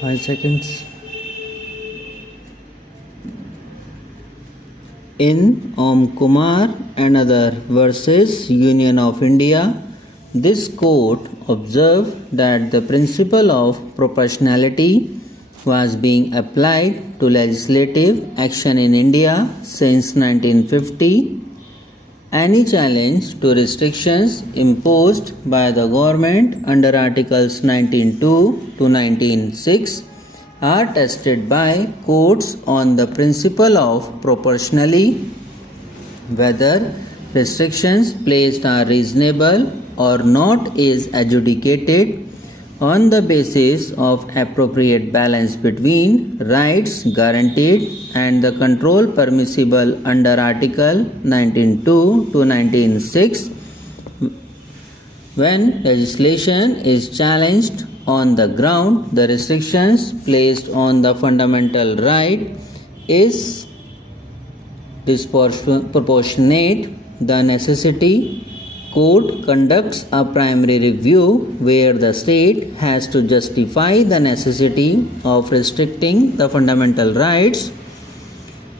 5 seconds. In Om Kumar and other versus Union of India, this court observed that the principle of proportionality was being applied to legislative action in India since 1950. Any challenge to restrictions imposed by the government under Articles 19.2 to 19.6 are tested by courts on the principle of proportionality, whether restrictions placed are reasonable or not is adjudicated on the basis of appropriate balance between rights guaranteed and the control permissible under Article 19.2 to 19.6. When legislation is challenged on the ground the restrictions placed on the fundamental right is disproportionate, the necessity court conducts a primary review where the state has to justify the necessity of restricting the fundamental rights.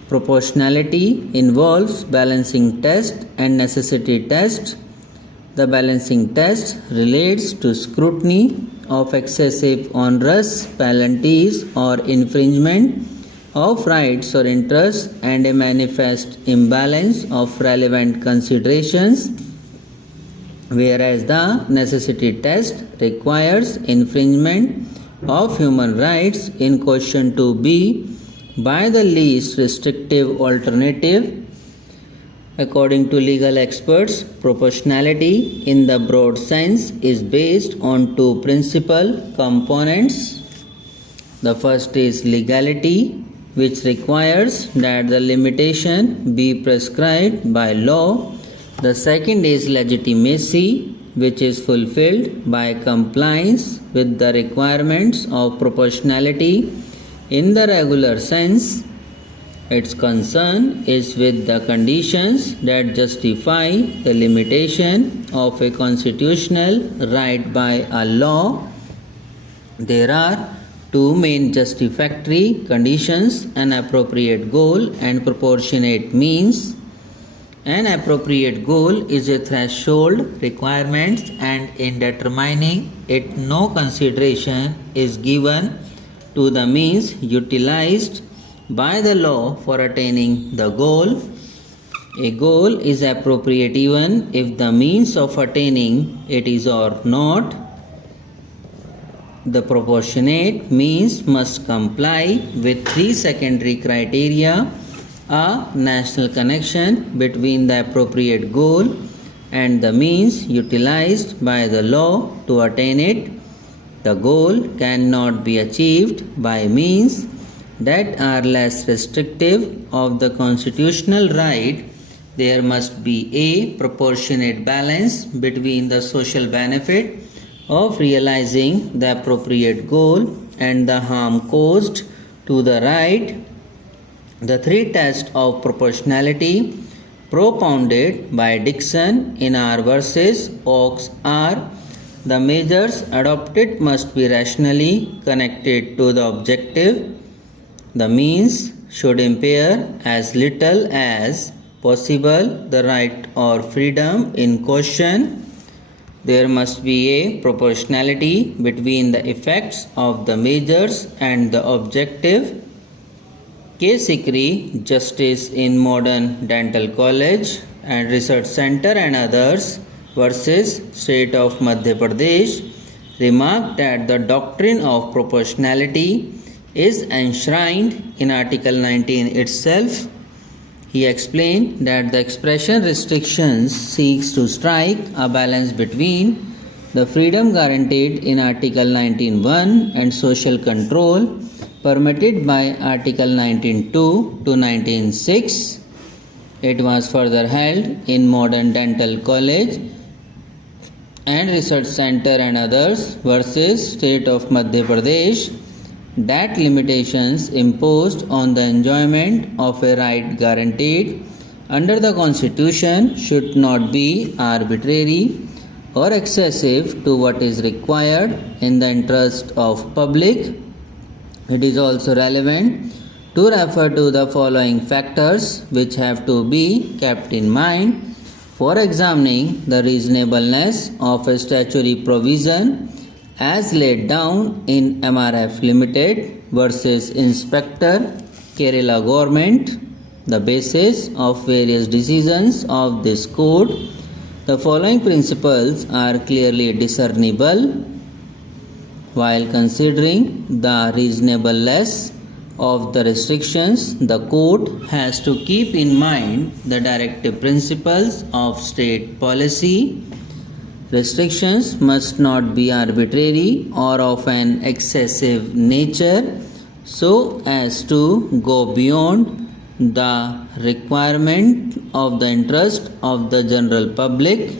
Proportionality involves balancing test and necessity test. The balancing test relates to scrutiny of excessive onerous penalties or infringement of rights or interests and a manifest imbalance of relevant considerations, whereas the necessity test requires infringement of human rights in question to be by the least restrictive alternative. According to legal experts, proportionality in the broad sense is based on two principal components. The first is legality, which requires that the limitation be prescribed by law. The second is legitimacy, which is fulfilled by compliance with the requirements of proportionality in the regular sense. Its concern is with the conditions that justify the limitation of a constitutional right by a law. There are two main justificatory conditions: an appropriate goal and proportionate means. An appropriate goal is a threshold requirement, and in determining it, no consideration is given to the means utilized by the law for attaining the goal. A goal is appropriate even if the means of attaining it is or not. The proportionate means must comply with three secondary criteria: a national connection between the appropriate goal and the means utilized by the law to attain it. The goal cannot be achieved by means that are less restrictive of the constitutional right. There must be a proportionate balance between the social benefit of realizing the appropriate goal and the harm caused to the right. The three tests of proportionality propounded by Dixon in R versus Oaks are: the measures adopted must be rationally connected to the objective. The means should impair as little as possible the right or freedom in question. There must be a proportionality between the effects of the measures and the objective. K. Sikri, Justice in Modern Dental College and Research Center and others versus State of Madhya Pradesh, remarked that the doctrine of proportionality is enshrined in Article 19 itself. He explained that the expression restrictions seeks to strike a balance between the freedom guaranteed in Article 19.1 and social control permitted by Article 19.2 to 19.6. It was further held in Modern Dental College and Research Center and others versus State of Madhya Pradesh that limitations imposed on the enjoyment of a right guaranteed under the Constitution should not be arbitrary or excessive to what is required in the interest of public It is also relevant to refer to the following factors which have to be kept in mind for examining the reasonableness of a statutory provision as laid down in MRF Limited versus Inspector Kerala Government. The basis of various decisions of this court. The following principles are clearly discernible while considering the reasonableness of the restrictions. The court has to keep in mind the directive principles of state policy. Restrictions must not be arbitrary or of an excessive nature so as to go beyond the requirement of the interest of the general public.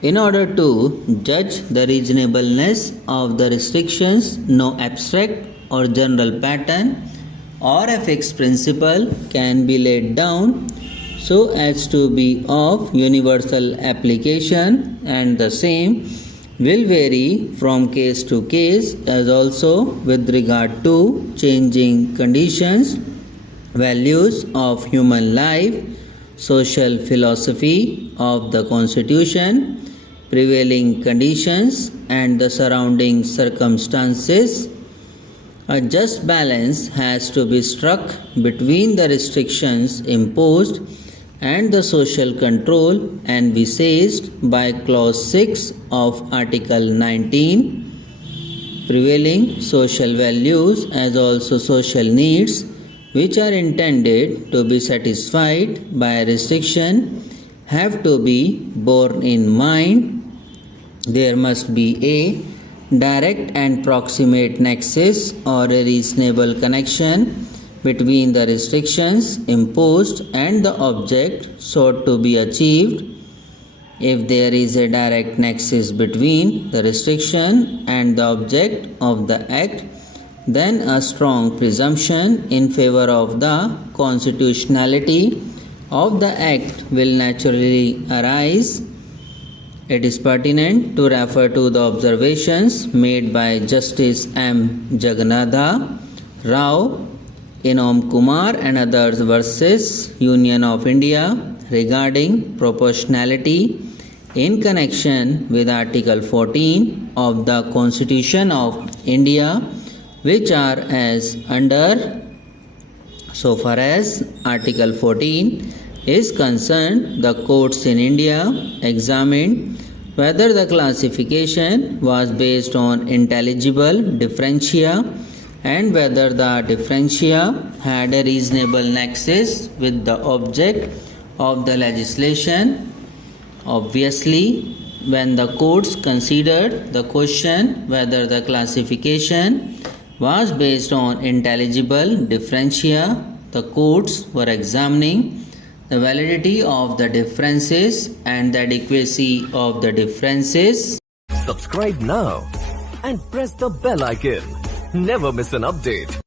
In order to judge the reasonableness of the restrictions, no abstract or general pattern or a fixed principle can be laid down so as to be of universal application, and the same will vary from case to case as also with regard to changing conditions, values of human life, social philosophy of the constitution, prevailing conditions and the surrounding circumstances. A just balance has to be struck between the restrictions imposed and the social control envisaged by clause 6 of article 19. Prevailing social values as also social needs which are intended to be satisfied by a restriction have to be borne in mind. There must be a direct and proximate nexus or a reasonable connection between the restrictions imposed and the object sought to be achieved. If there is a direct nexus between the restriction and the object of the act, then a strong presumption in favor of the constitutionality of the act will naturally arise. It is pertinent to refer to the observations made by Justice M. Jagannatha Rao in Om Kumar and others versus Union of India regarding proportionality in connection with Article 14 of the Constitution of India, which are as under. So far as Article 14 is concerned, the courts in India examined whether the classification was based on intelligible differentia and whether the differentia had a reasonable nexus with the object of the legislation. Obviously, when the courts considered the question whether the classification was based on intelligible differentia, the courts were examining the validity of the differences and the adequacy of the differences. Subscribe now and press the bell icon. Never miss an update.